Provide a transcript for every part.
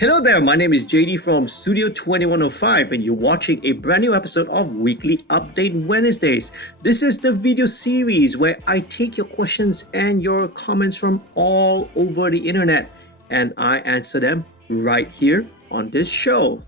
Hello there, my name is JD from Studio 2105 and you're watching a brand new episode of Weekly Update Wednesdays. This is the video series where I take your questions and your comments from all over the internet and I answer them right here on this show.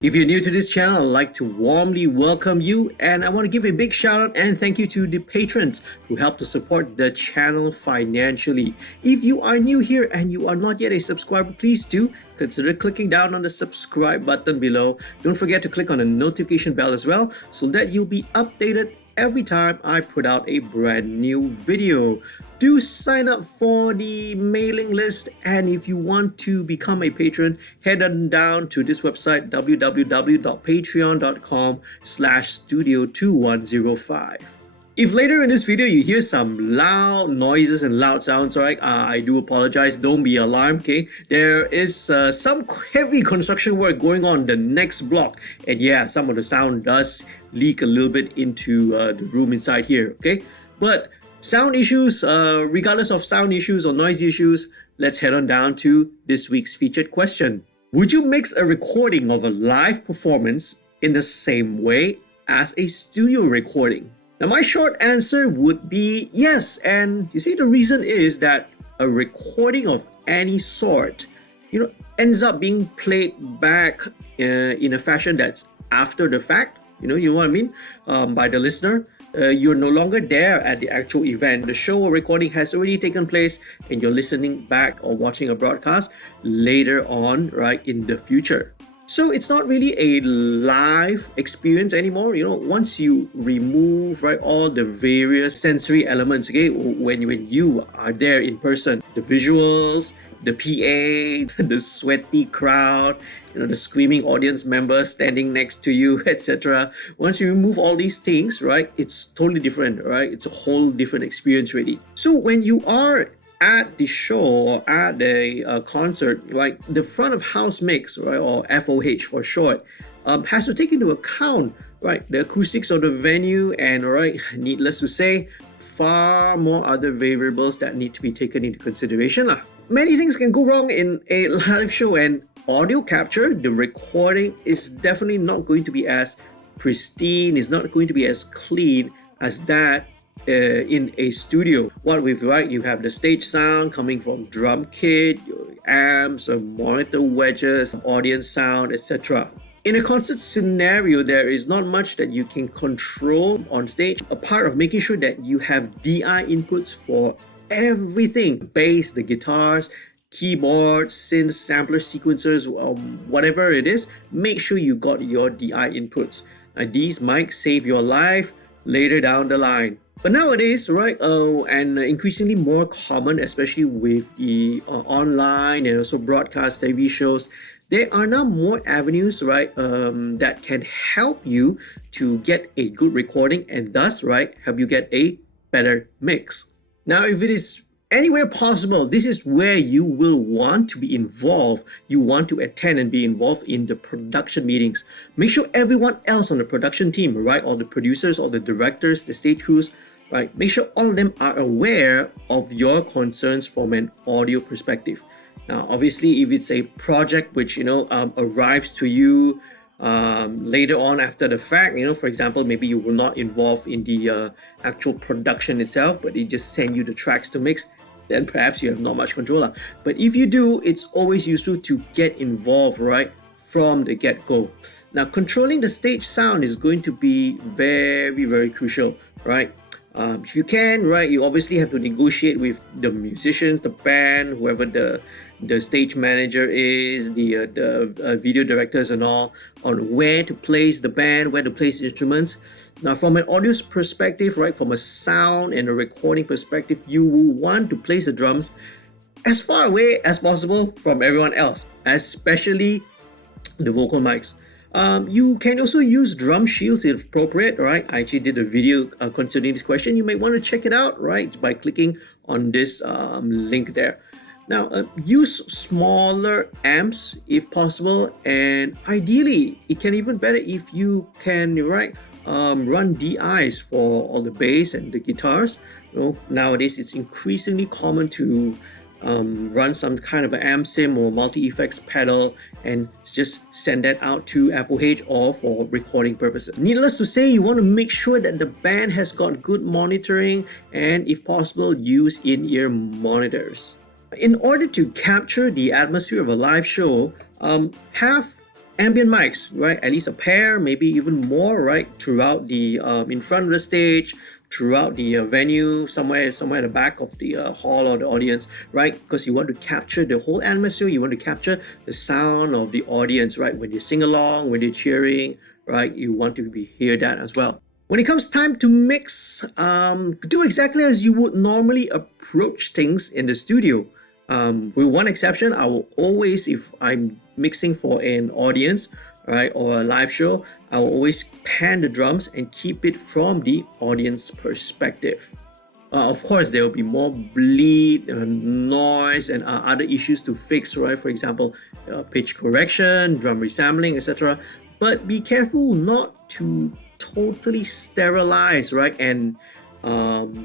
If you're new to this channel, I'd like to warmly welcome you and I want to give a big shout out and thank you to the patrons who help to support the channel financially. If you are new here and you are not yet a subscriber, please do consider clicking down on the subscribe button below. Don't forget to click on the notification bell as well so that you'll be updated every time I put out a brand new video. Do sign up for the mailing list, and if you want to become a patron, head on down to this website www.patreon.com/studio2105. If later in this video you hear some loud noises and loud sounds, right, I do apologize, don't be alarmed, okay? There is some heavy construction work going on the next block, and yeah, some of the sound does leak a little bit into the room inside here, okay? But sound issues, regardless of sound issues or noise issues, let's head on down to this week's featured question. Would you mix a recording of a live performance in the same way as a studio recording? Now, my short answer would be yes, and you see, the reason is that a recording of any sort, ends up being played back in a fashion that's after the fact. You know what I mean? By the listener. You're no longer there at the actual event. The show or recording has already taken place and you're listening back or watching a broadcast later on, right, in the future. So it's not really a live experience anymore. Once you remove, right, all the various sensory elements, okay, when you are there in person, the visuals, the PA, the sweaty crowd, the screaming audience members standing next to you, etc. Once you remove all these things, right, it's totally different, right? It's a whole different experience really. So when you are at the show or at a concert, right, the front of house mix, right, or FOH for short, has to take into account, right, the acoustics of the venue and, right, needless to say, far more other variables that need to be taken into consideration lah. Many things can go wrong in a live show, and audio capture, the recording, is definitely not going to be as pristine, is not going to be as clean as that in a studio. What with, right, you have the stage sound coming from drum kit, your amps, monitor wedges, audience sound, etc. In a concert scenario, there is not much that you can control on stage, apart of making sure that you have DI inputs for everything: bass, the guitars, keyboard, synth, sampler, sequencers, whatever it is. Make sure you got your DI inputs. Now, these might save your life later down the line. But nowadays, right, and increasingly more common, especially with the online and also broadcast TV shows, there are now more avenues, right, that can help you to get a good recording and thus, right, help you get a better mix. Now, if it is anywhere possible, this is where you will want to be involved. You want to attend and be involved in the production meetings. Make sure everyone else on the production team, right, all the producers, all the directors, the stage crews, right, make sure all of them are aware of your concerns from an audio perspective. Now, obviously, if it's a project which, arrives to you later on after the fact, for example, maybe you were not involved in the actual production itself, but they just send you the tracks to mix, then perhaps you have not much control. But if you do, it's always useful to get involved, right, from the get-go. Now, controlling the stage sound is going to be very, very crucial, right? If you can, right, you obviously have to negotiate with the musicians, the band, whoever the stage manager is, the video directors and all, on where to place the band, where to place instruments. Now, from an audio perspective, right, from a sound and a recording perspective, you will want to place the drums as far away as possible from everyone else, especially the vocal mics. You can also use drum shields if appropriate, right? I actually did a video concerning this question. You may want to check it out, right, by clicking on this link there. Now, use smaller amps if possible, and ideally, it can even better if you can, right, run DIs for all the bass and the guitars. You know, nowadays, it's increasingly common to run some kind of an amp sim or multi-effects pedal and just send that out to FOH or for recording purposes. Needless to say, you want to make sure that the band has got good monitoring and, if possible, use in-ear monitors. In order to capture the atmosphere of a live show, have ambient mics, right? At least a pair, maybe even more, right? Throughout the in front of the stage, throughout the venue, somewhere at the back of the hall or the audience, right? Because you want to capture the whole atmosphere. You want to capture the sound of the audience, right? When they sing along, when they're cheering, right? You want to hear that as well. When it comes time to mix, do exactly as you would normally approach things in the studio. With one exception, I will always, if I'm mixing for an audience, right, or a live show, I will always pan the drums and keep it from the audience perspective. Of course, there will be more bleed, noise, and other issues to fix, right? For example, pitch correction, drum resampling, etc. But be careful not to totally sterilize, right, and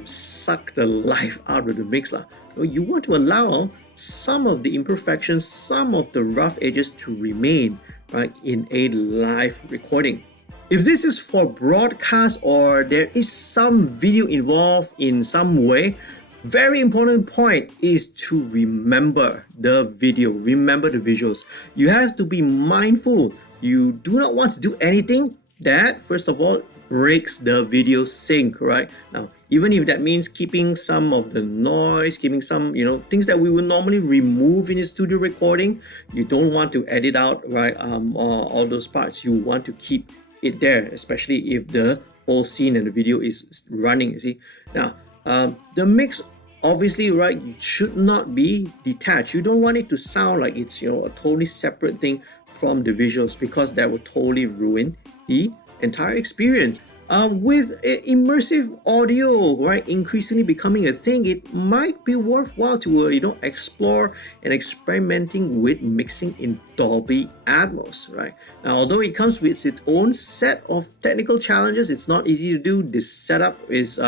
suck the life out of the mix. You want to allow some of the imperfections, some of the rough edges to remain, right, in a live recording. If this is for broadcast or there is some video involved in some way, very important point is to remember the video, remember the visuals. You have to be mindful. You do not want to do anything that, first of all, breaks the video sync, right? Now, even if that means keeping some of the noise, keeping some, things that we would normally remove in a studio recording, you don't want to edit out, right, all those parts. You want to keep it there, especially if the whole scene and the video is running, you see. Now, the mix, obviously, right, should not be detached. You don't want it to sound like it's, a totally separate thing from the visuals, because that would totally ruin the entire experience. With immersive audio, right, increasingly becoming a thing, it might be worthwhile to explore and experimenting with mixing in Dolby Atmos, right? Now, although it comes with its own set of technical challenges, it's not easy to do. This setup is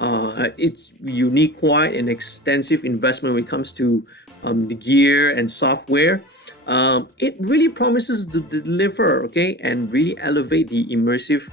it's unique, quite an extensive investment when it comes to the gear and software. It really promises to deliver, okay, and really elevate the immersive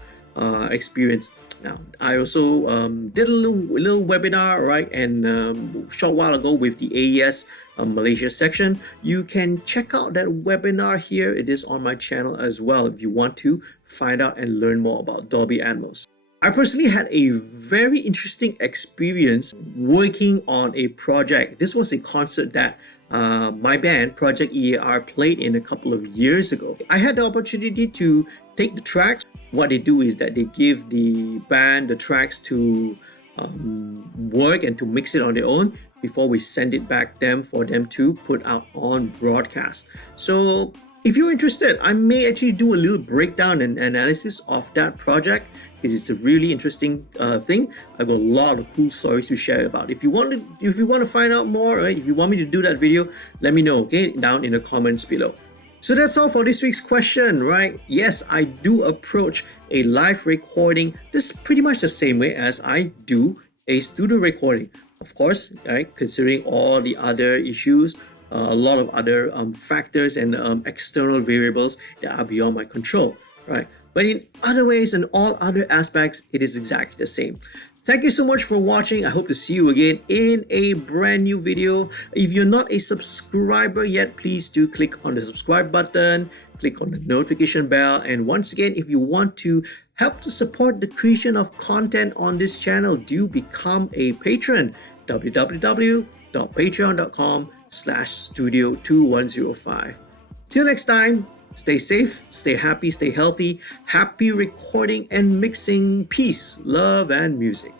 experience. Now, I also did a little webinar, right, and short while ago with the AES Malaysia section. You can check out that webinar here. It is on my channel as well if you want to find out and learn more about Dolby Atmos. I personally had a very interesting experience working on a project. This was a concert that my band, Project EAR, played in a couple of years ago. I had the opportunity to take the tracks. What they do is that they give the band the tracks to work and to mix it on their own before we send it back for them to put out on broadcast. So if you're interested, I may actually do a little breakdown and analysis of that project, because it's a really interesting thing. I've got a lot of cool stories to share about. If you want to find out more, right, if you want me to do that video, let me know, okay, down in the comments below. So that's all for this week's question, right? Yes, I do approach a live recording this pretty much the same way as I do a studio recording. Of course, right, considering all the other issues, a lot of other factors and external variables that are beyond my control, right? But in other ways and all other aspects, it is exactly the same. Thank you so much for watching. I hope to see you again in a brand new video. If you're not a subscriber yet, please do click on the subscribe button, click on the notification bell. And once again, if you want to help to support the creation of content on this channel, do become a patron. www.patreon.com/studio2105. Till next time, stay safe, stay happy, stay healthy. Happy recording and mixing. Peace, love, and music.